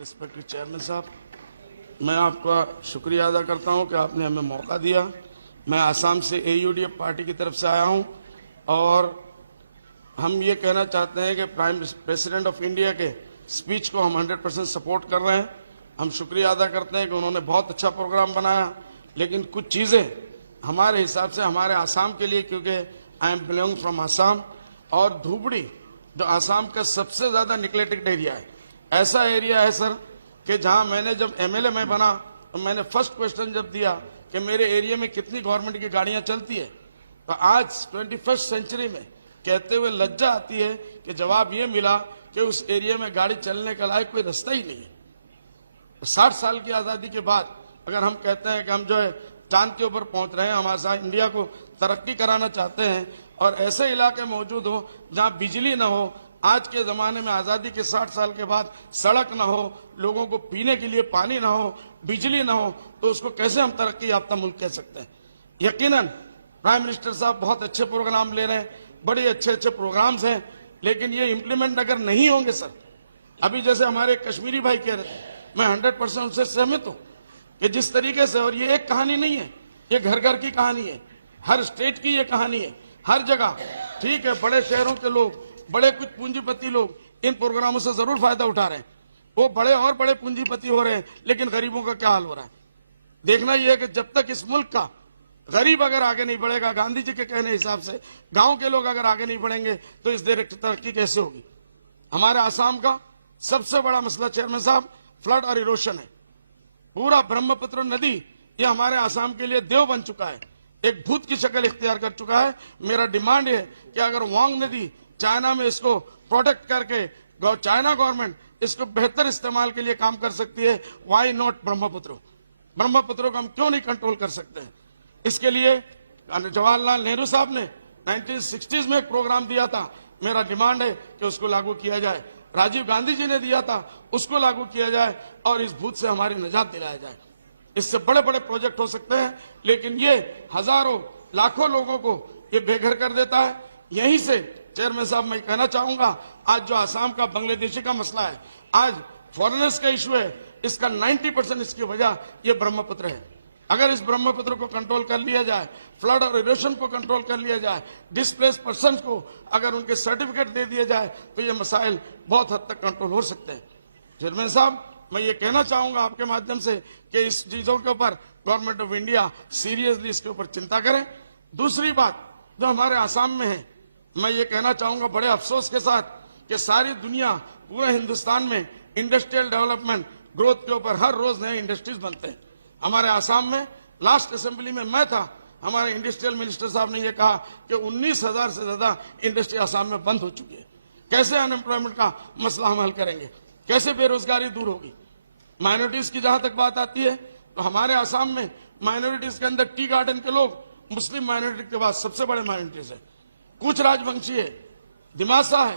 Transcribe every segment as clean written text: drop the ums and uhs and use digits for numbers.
Respected chairman साहब, मैं आपका शुक्रिया अदा करता हूं कि आपने हमें मौका दिया। मैं आसाम से AUDF पार्टी की तरफ से आया हूं और हम ये कहना चाहते हैं कि प्राइम प्रेसिडेंट ऑफ इंडिया के स्पीच को हम 100% सपोर्ट कर रहे हैं। हम शुक्रिया अदा करते हैं कि उन्होंने बहुत अच्छा प्रोग्राम बनाया, लेकिन कुछ चीज़ें हमारे हिसाब से हमारे आसाम के लिए, क्योंकि I am belong from Assam, और धुबड़ी जो आसाम का सबसे ज़्यादा निग्लेक्टेड एरिया है, ऐसा एरिया है सर कि जहां मैंने जब MLA में बना तो मैंने फर्स्ट क्वेश्चन जब दिया कि मेरे एरिया में कितनी गवर्नमेंट की गाड़ियां चलती है, तो आज 21st सेंचुरी में कहते हुए लज्जा आती है कि जवाब ये मिला कि उस एरिया में गाड़ी चलने का लायक कोई रास्ता ही नहीं है। 60 साल की आज़ादी के बाद अगर हम कहते हैं कि हम जो है चांद के ऊपर पहुंच रहे हैं, हम आसाम इंडिया को तरक्की कराना चाहते हैं और ऐसे इलाके मौजूद हो जहां बिजली न हो, आज के ज़माने में आज़ादी के 60 साल के बाद सड़क ना हो, लोगों को पीने के लिए पानी ना हो, बिजली ना हो, तो उसको कैसे हम तरक्की याफ्ता मुल्क कह सकते हैं। यकीनन प्राइम मिनिस्टर साहब बहुत अच्छे प्रोग्राम ले रहे हैं, बड़े अच्छे अच्छे प्रोग्राम्स हैं, लेकिन ये इम्प्लीमेंट अगर नहीं होंगे सर, अभी जैसे हमारे कश्मीरी भाई कह रहे थे, मैं 100% उनसे सहमत हूँ कि जिस तरीके से, और ये एक कहानी नहीं है, ये घर घर की कहानी है, हर स्टेट की ये कहानी है, हर जगह। ठीक है, बड़े शहरों के लोग, बड़े कुछ पूंजीपति लोग इन प्रोग्रामों से जरूर फायदा उठा रहे हैं, वो बड़े और बड़े पूंजीपति हो रहे हैं, लेकिन गरीबों का क्या हाल हो रहा है देखना यह है कि जब तक इस मुल्क का गरीब अगर आगे नहीं बढ़ेगा, गांधी जी के कहने हिसाब से गांव के लोग अगर आगे नहीं बढ़ेंगे, तो इस देश की तरक्की कैसे होगी। हमारे आसाम का सबसे बड़ा मसला चेयरमैन साहब फ्लड और इरोशन है। पूरा ब्रह्मपुत्र नदी ये हमारे आसाम के लिए देव बन चुका है, एक भूत की शक्ल इख्तियार कर चुका है। मेरा डिमांड है कि अगर वांग नदी चाइना में इसको प्रोटेक्ट करके चाइना गवर्नमेंट इसको बेहतर इस्तेमाल के लिए काम कर सकती है, वाई नॉट ब्रह्मपुत्र को हम क्यों नहीं कंट्रोल कर सकते हैं। इसके लिए जवाहरलाल नेहरू साहब ने 1960s में एक प्रोग्राम दिया था, मेरा डिमांड है कि उसको लागू किया जाए। राजीव गांधी जी ने दिया था, उसको लागू किया जाए और इस भूत से हमारी निजात दिलाया जाए। इससे बड़े बड़े प्रोजेक्ट हो सकते हैं, लेकिन ये हजारों लाखों लोगों को ये बेघर कर देता है। यहीं से चेयरमैन साहब मैं कहना चाहूंगा, आज जो आसाम का बांग्लादेशी का मसला है, आज फॉरेनर्स का इशू है, इसका 90% इसकी वजह ये ब्रह्मपुत्र है। अगर इस ब्रह्मपुत्र को कंट्रोल कर लिया जाए, फ्लड और इरोशन को कंट्रोल कर लिया जाए, डिस्प्लेस पर्सन को अगर उनके सर्टिफिकेट दे दिए जाए, तो ये मसाइल बहुत हद तक कंट्रोल हो सकते हैं। चेयरमैन साहब, मैं ये कहना चाहूंगा आपके माध्यम से कि इस चीजों के ऊपर गवर्नमेंट ऑफ इंडिया सीरियसली इसके ऊपर चिंता करें। दूसरी बात जो हमारे आसाम में है, मैं ये कहना चाहूंगा बड़े अफसोस के साथ कि सारी दुनिया, पूरे हिंदुस्तान में इंडस्ट्रियल डेवलपमेंट ग्रोथ के ऊपर हर रोज नए इंडस्ट्रीज बनते हैं। हमारे आसाम में लास्ट असेंबली में मैं था, हमारे इंडस्ट्रियल मिनिस्टर साहब ने यह कहा कि 19,000 से ज्यादा इंडस्ट्री आसाम में बंद हो चुकी है। कैसे अनएम्प्लॉयमेंट का मसला हम हल करेंगे, कैसे बेरोजगारी दूर होगी। माइनॉरिटीज की जहां तक बात आती है, तो हमारे आसाम में माइनॉरिटीज के अंदर टी गार्डन के लोग मुस्लिम माइनॉरिटी के बाद सबसे बड़े माइनॉरिटीज है। कुछ राजवंशी है, दिमासा है,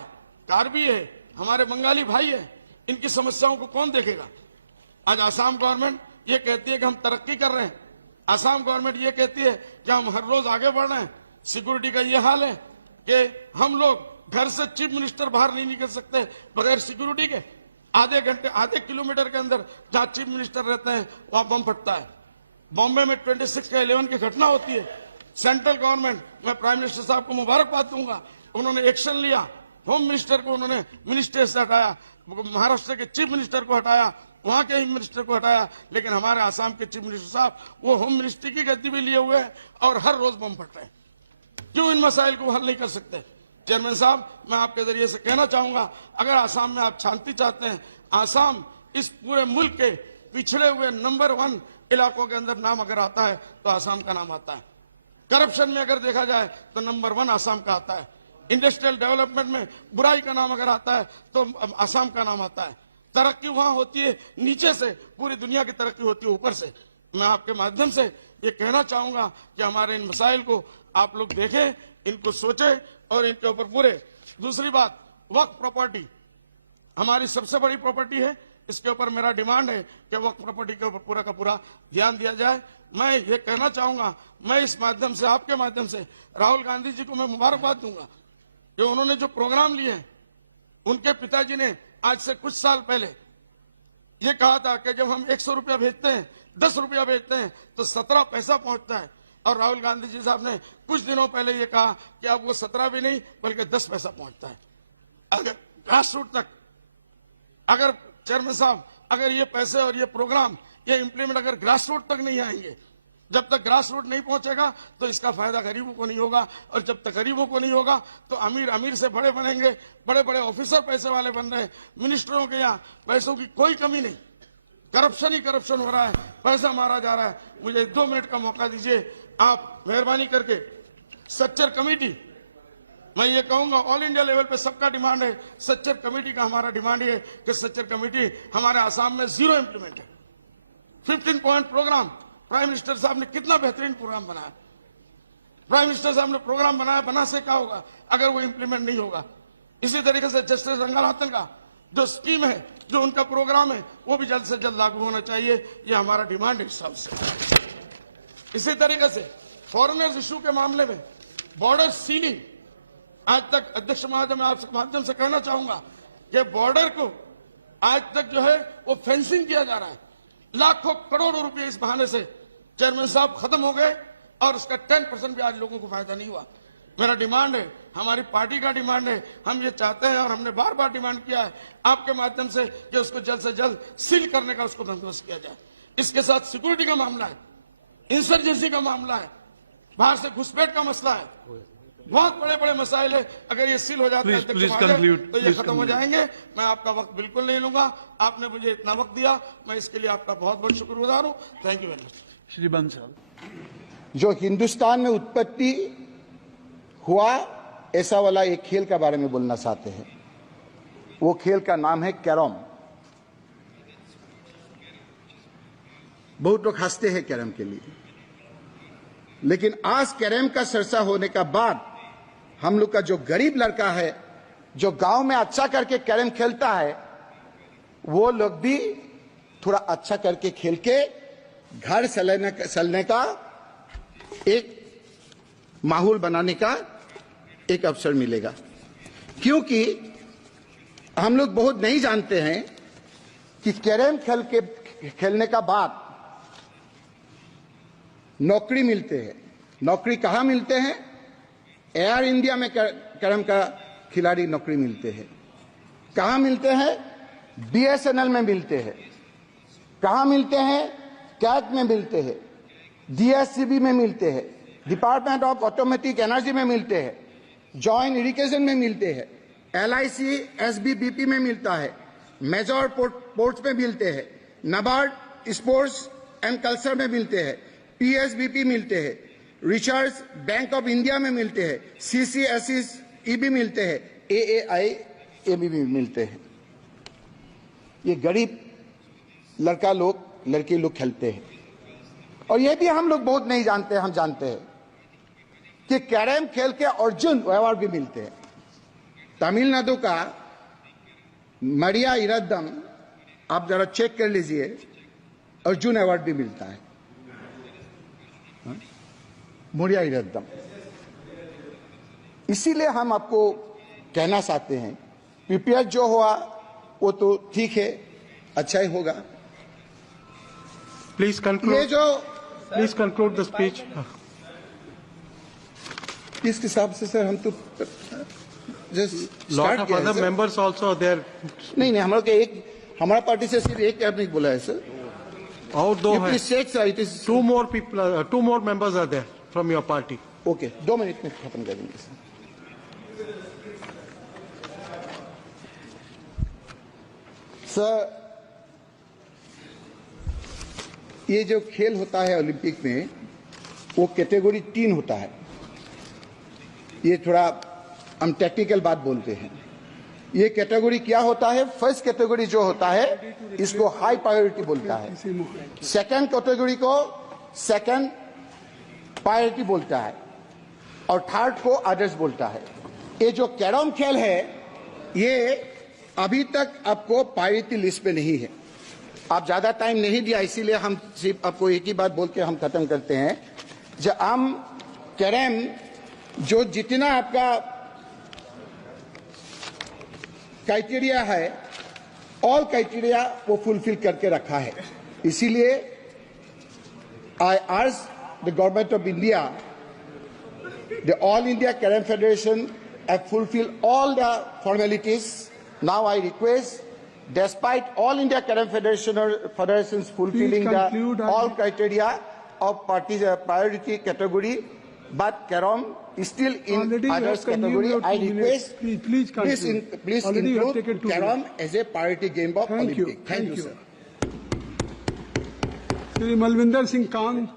कार्बी है, हमारे बंगाली भाई है, इनकी समस्याओं को कौन देखेगा। आज आसाम गवर्नमेंट ये कहती है कि हम तरक्की कर रहे हैं, आसाम गवर्नमेंट ये कहती है कि हम हर रोज आगे बढ़ रहे हैं। सिक्योरिटी का ये हाल है कि हम लोग घर से चीफ मिनिस्टर बाहर नहीं निकल सकते बगैर सिक्योरिटी के। आधे घंटे, आधे किलोमीटर के अंदर जहां चीफ मिनिस्टर रहते हैं वहां बम फटता है। बॉम्बे में 26/11 की घटना होती है। सेंट्रल गवर्नमेंट, मैं प्राइम मिनिस्टर साहब को मुबारकबाद दूंगा, उन्होंने एक्शन लिया। होम मिनिस्टर को उन्होंने मिनिस्टर से हटाया, महाराष्ट्र के चीफ मिनिस्टर को हटाया, वहां के मिनिस्टर को हटाया, लेकिन हमारे आसाम के चीफ मिनिस्टर साहब वो होम मिनिस्ट्री की गद्दी भी लिए हुए हैं और हर रोज बम फट रहे हैं। क्यों इन मसाइल को हल नहीं कर सकते। चेयरमैन साहब, मैं आपके जरिए से कहना चाहूंगा, अगर आसाम में आप शांति चाहते हैं, आसाम इस पूरे मुल्क के पिछड़े हुए नंबर 1 इलाकों के अंदर नाम अगर आता है तो आसाम का नाम आता है। करप्शन में अगर देखा जाए तो नंबर 1 आसाम का आता है। इंडस्ट्रियल डेवलपमेंट में बुराई का नाम अगर आता है तो आसाम का नाम आता है। तरक्की वहां होती है नीचे से, पूरी दुनिया की तरक्की होती है ऊपर से। मैं आपके माध्यम से ये कहना चाहूंगा कि हमारे इन मसाइल को आप लोग देखें, इनको सोचें और इनके ऊपर पूरे। दूसरी बात, वक्फ प्रॉपर्टी हमारी सबसे बड़ी प्रॉपर्टी है, इसके ऊपर मेरा डिमांड है कि वक्फ प्रॉपर्टी के ऊपर पूरा का पूरा ध्यान दिया जाए। मैं ये कहना चाहूंगा, मैं इस माध्यम से, आपके माध्यम से राहुल गांधी जी को मैं मुबारकबाद दूंगा कि उन्होंने जो प्रोग्राम लिए हैं, उनके पिताजी ने आज से कुछ साल पहले ये कहा था कि जब हम 100 रुपया भेजते हैं, 10 रुपया भेजते हैं तो 17 पैसा पहुंचता है। और राहुल गांधी जी साहब ने कुछ दिनों पहले ये कहा कि अब वो 17 भी नहीं बल्कि 10 पैसा पहुंचता है। अगर ग्रास रूट तक, अगर चेयरमैन साहब, अगर ये पैसे और ये प्रोग्राम, ये इंप्लीमेंट अगर ग्रास रूट तक नहीं आएंगे, जब तक ग्रास रूट नहीं पहुंचेगा तो इसका फायदा गरीबों को नहीं होगा। और जब तक गरीबों को नहीं होगा तो अमीर अमीर से बड़े बनेंगे, बड़े बड़े ऑफिसर पैसे वाले बन रहे हैं। मिनिस्टरों के यहाँ पैसों की कोई कमी नहीं, करप्शन ही करप्शन हो रहा है, पैसा मारा जा रहा है। मुझे 2 मिनट का मौका दीजिए, आप मेहरबानी करके सच्चर कमेटी, मैं ये कहूंगा ऑल इंडिया लेवल पे सबका डिमांड है, सच्चर कमेटी का हमारा डिमांड है कि सच्चर कमेटी हमारे आसाम में 0 इंप्लीमेंट है। 15 पॉइंट प्रोग्राम प्राइम मिनिस्टर साहब ने कितना बेहतरीन प्रोग्राम बनाया। प्राइम मिनिस्टर साहब ने प्रोग्राम बनाया, बना से क्या होगा अगर वो इंप्लीमेंट नहीं होगा। इसी तरीके से जस्टिस रंगानाथन का जो स्कीम है, जो उनका प्रोग्राम है, वो भी जल्द से जल्द लागू होना चाहिए। ये हमारा डिमांड है हिसाब से। इसी तरीके से फॉरेनर्स इशू के मामले में बॉर्डर सीलिंग, आज तक अध्यक्ष महोदय मैं आपके माध्यम से कहना चाहूंगा कि बॉर्डर को आज तक जो है वो फेंसिंग किया जा रहा है। लाखों करोड़ों रुपए इस बहाने से चेयरमैन साहब खत्म हो गए और उसका 10% भी आज लोगों को फायदा नहीं हुआ। मेरा डिमांड है, हमारी पार्टी का डिमांड है, हम ये चाहते हैं और हमने बार बार डिमांड किया है आपके माध्यम से कि उसको जल्द से जल्द सील करने का उसको बंदोबस्त किया जाए। इसके साथ सिक्योरिटी का मामला है, इंसर्जेंसी का मामला है, बाहर से घुसपैठ का मसला है, बहुत बड़े बड़े मसाइल है। अगर ये सील हो जाता है तो ये खत्म हो जाएंगे। मैं आपका वक्त बिल्कुल नहीं लूंगा, आपने मुझे इतना वक्त दिया, मैं इसके लिए आपका बहुत बहुत शुक्रगुजार हूँ। Thank you very much. Shri Bansal, जो हिंदुस्तान में उत्पत्ति हुआ ऐसा वाला एक खेल के बारे में बोलना चाहते हैं। वो खेल का नाम है कैरम। बहुत लोग हंसते हैं कैरम के लिए, लेकिन आज कैरम का चर्चा होने का बाद हम लोग का जो गरीब लड़का है, जो गांव में अच्छा करके कैरम खेलता है, वो लोग भी थोड़ा अच्छा करके खेल के घर चलने का एक माहौल बनाने का एक अवसर मिलेगा। क्योंकि हम लोग बहुत नहीं जानते हैं कि कैरम खेलने का बाद नौकरी मिलते हैं। नौकरी कहाँ मिलते हैं? एयर इंडिया में कैरम का खिलाड़ी नौकरी मिलते हैं। कहाँ मिलते हैं? BSNL में मिलते हैं। कहाँ मिलते हैं? कैट में मिलते हैं, DSCB में मिलते हैं, डिपार्टमेंट ऑफ ऑटोमेटिक एनर्जी में मिलते हैं, जॉइंट इरिगेशन में मिलते हैं, LIC SBBP में मिलता है, मेजर पोर्ट्स में मिलते हैं, नाबार्ड स्पोर्ट्स एंड कल्चर में मिलते हैं, PSBP मिलते हैं, रिसर्च बैंक ऑफ इंडिया में मिलते हैं, CCSE भी मिलते हैं, AAIAB भी मिलते हैं। ये गरीब लड़के लोग खेलते हैं। और ये भी हम लोग बहुत नहीं जानते, हम जानते हैं कि कैरम खेल के अर्जुन अवार्ड भी मिलते हैं। तमिलनाडु का मरिया इरद्दम, आप जरा चेक कर लीजिए, अर्जुन अवार्ड भी मिलता है। मरिया इरद्दम। इसीलिए हम आपको कहना चाहते हैं, PPS जो हुआ वो तो ठीक है, अच्छा ही होगा। Please conclude, please conclude the speech. इस हिसाब से सर हम तो lot of other members also there. नहीं, हम लोग हमारा पार्टी से सिर्फ एक आदमी बोला है सर। और दो हैं। It is two more members are there from your party. Okay, 2 minute में खत्म कर देंगे सर। सर, ये जो खेल होता है ओलंपिक में, वो कैटेगरी 3 होता है। ये थोड़ा हम टेक्निकल बात बोलते हैं। ये कैटेगरी क्या होता है? फर्स्ट कैटेगरी जो होता है इसको हाई प्रायोरिटी बोलता है, सेकंड कैटेगरी को सेकंड प्रायोरिटी बोलता है, और थर्ड को अदर्स बोलता है। ये जो कैरम खेल है ये अभी तक आपको प्रायोरिटी लिस्ट में नहीं है। आप ज्यादा टाइम नहीं दिया, इसीलिए हम सिर्फ आपको एक ही बात बोल के हम खत्म करते हैं। जब हम कैरम जो जितना आपका क्राइटेरिया है ऑल क्राइटेरिया वो फुलफिल करके रखा है। इसीलिए I urge the Government of India, the All India Carrom Federation have fulfilled all the formalities. Now I request, despite all India Carrom Federations fulfilling the all criteria of parties priority category, but Carrom is still in others category. I request, please include Carrom as a priority game of Olympic. Thank you, sir. Shri Malvinder Singh Kang.